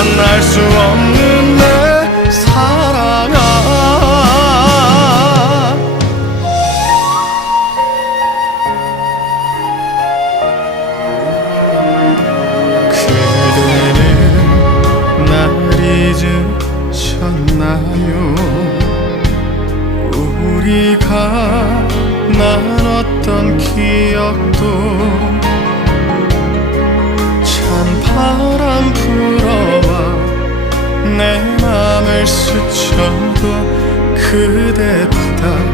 만날 수 없는 내 사랑아. 그대는 날 잊으셨나요? 우리가 나눴던 기억도 맘을 스쳐도 그대보다